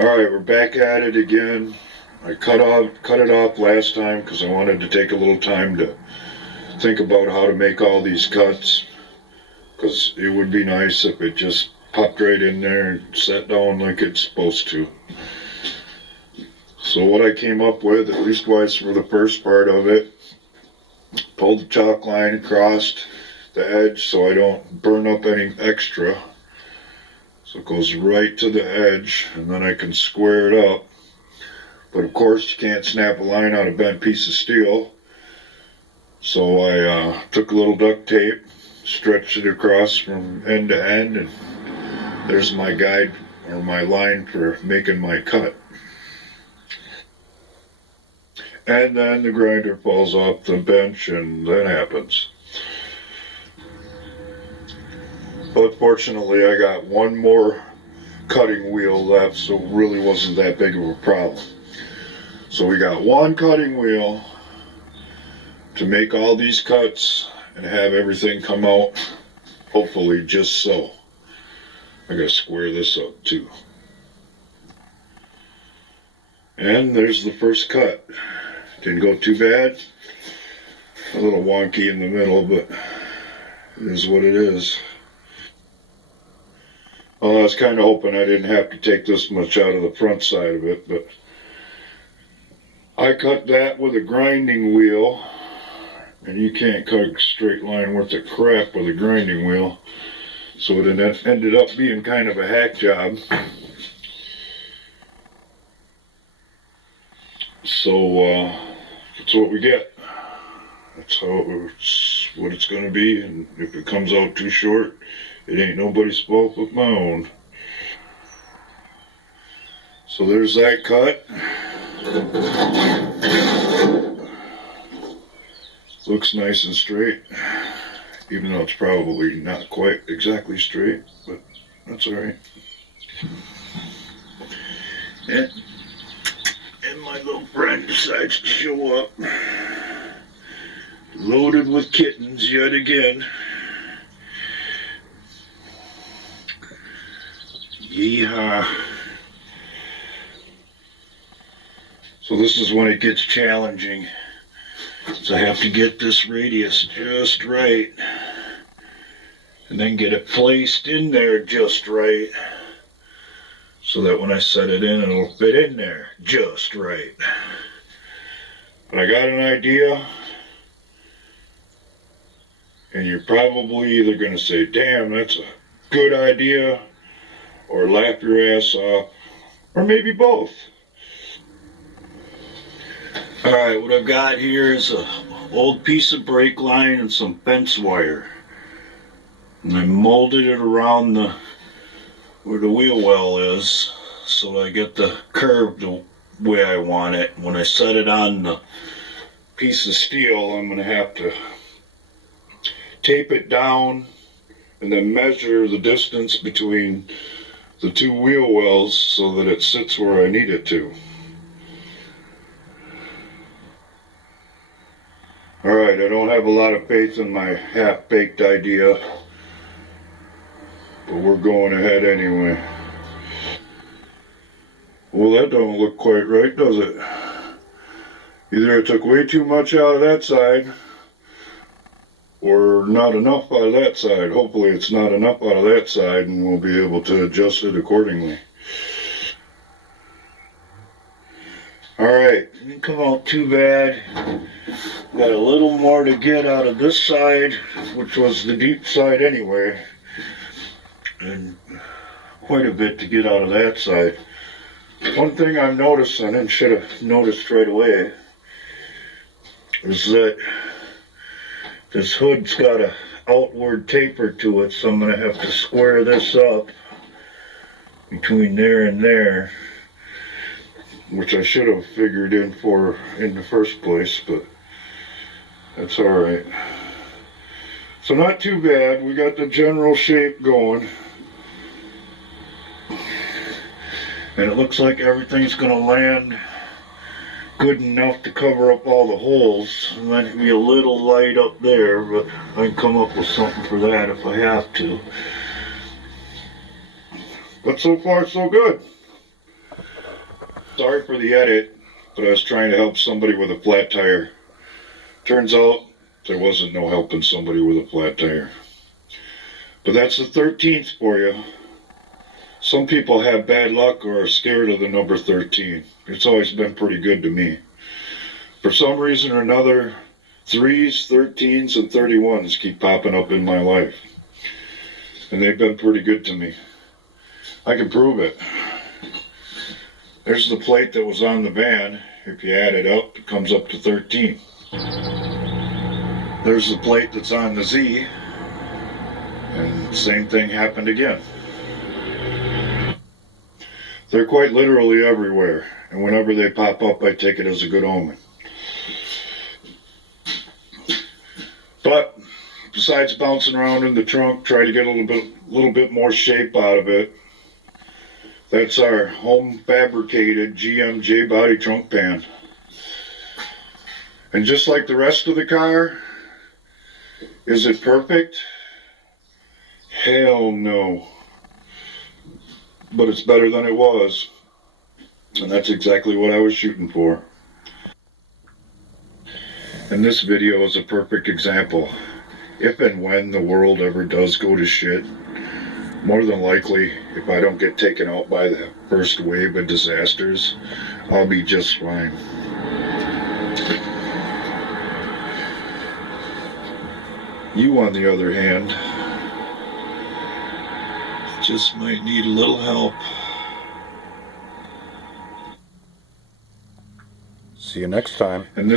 Alright, we're back at it again. I cut it off last time because I wanted to take a little time to think about how to make all these cuts, because it would be nice if it just popped right in there and sat down like it's supposed to. So what I came up with, at least was for the first part of it, pulled the chalk line across the edge so I don't burn up any extra. So it goes right to the edge, and then I can square it up. But of course you can't snap a line on a bent piece of steel. So I took a little duct tape, stretched it across from end to end, and there's my guide, or my line for making my cut. And then the grinder falls off the bench, and that happens. But fortunately I got one more cutting wheel left, so it really wasn't that big of a problem. So we got one cutting wheel to make all these cuts and have everything come out, hopefully just so. I gotta square this up too. And there's the first cut. Didn't go too bad. A little wonky in the middle, but it is what it is. Well, I was kind of hoping I didn't have to take this much out of the front side of it, but I cut that with a grinding wheel, and you can't cut a straight line worth of crap with a grinding wheel, so it ended up being kind of a hack job. So that's what we get. That's what it's going to be, and if it comes out too short, it ain't nobody's fault but my own. So there's that cut. Looks nice and straight, even though it's probably not quite exactly straight, but that's alright. And my little friend decides to show up, loaded with kittens yet again. Yeehaw. So this is when it gets challenging. So I have to get this radius just right, and then get it placed in there just right, so that when I set it in, it'll fit in there just right. But I got an idea, and you're probably either going to say, damn, that's a good idea, or laugh your ass off, or maybe both. Alright, what I've got here is an old piece of brake line and some fence wire. And I molded it around where the wheel well is, so I get the curve the way I want it. When I set it on the piece of steel, I'm going to have to tape it down and then measure the distance between the two wheel wells so that it sits where I need it to. Alright, I don't have a lot of faith in my half-baked idea, but we're going ahead anyway. Well, that don't look quite right, does it? Either I took way too much out of that side, or not enough out of that side. Hopefully it's not enough out of that side, and we'll be able to adjust it accordingly. Alright, didn't come out too bad. Got a little more to get out of this side, which was the deep side anyway, and quite a bit to get out of that side. One thing I'm noticing, and should have noticed right away, is that this hood's got an outward taper to it, so I'm going to have to square this up between there and there, which I should have figured in the first place, but that's alright. So not too bad. We got the general shape going, and it looks like everything's going to land good enough to cover up all the holes. It might be a little light up there, but I can come up with something for that if I have to. But so far so good. Sorry for the edit, but I was trying to help somebody with a flat tire. Turns out there wasn't no helping somebody with a flat tire. But that's the 13th for you. Some people have bad luck or are scared of the number 13. It's always been pretty good to me. For some reason or another, 3s, 13s, and 31s keep popping up in my life. And they've been pretty good to me. I can prove it. There's the plate that was on the van. If you add it up, it comes up to 13. There's the plate that's on the Z. And the same thing happened again. They're quite literally everywhere. And whenever they pop up, I take it as a good omen. But besides bouncing around in the trunk, try to get a little bit more shape out of it. That's our home fabricated GMJ body trunk pan. And just like the rest of the car, is it perfect? Hell no. But it's better than it was. And that's exactly what I was shooting for. And this video is a perfect example. If and when the world ever does go to shit, more than likely, if I don't get taken out by the first wave of disasters, I'll be just fine. You, on the other hand, just might need a little help. See you next time. And this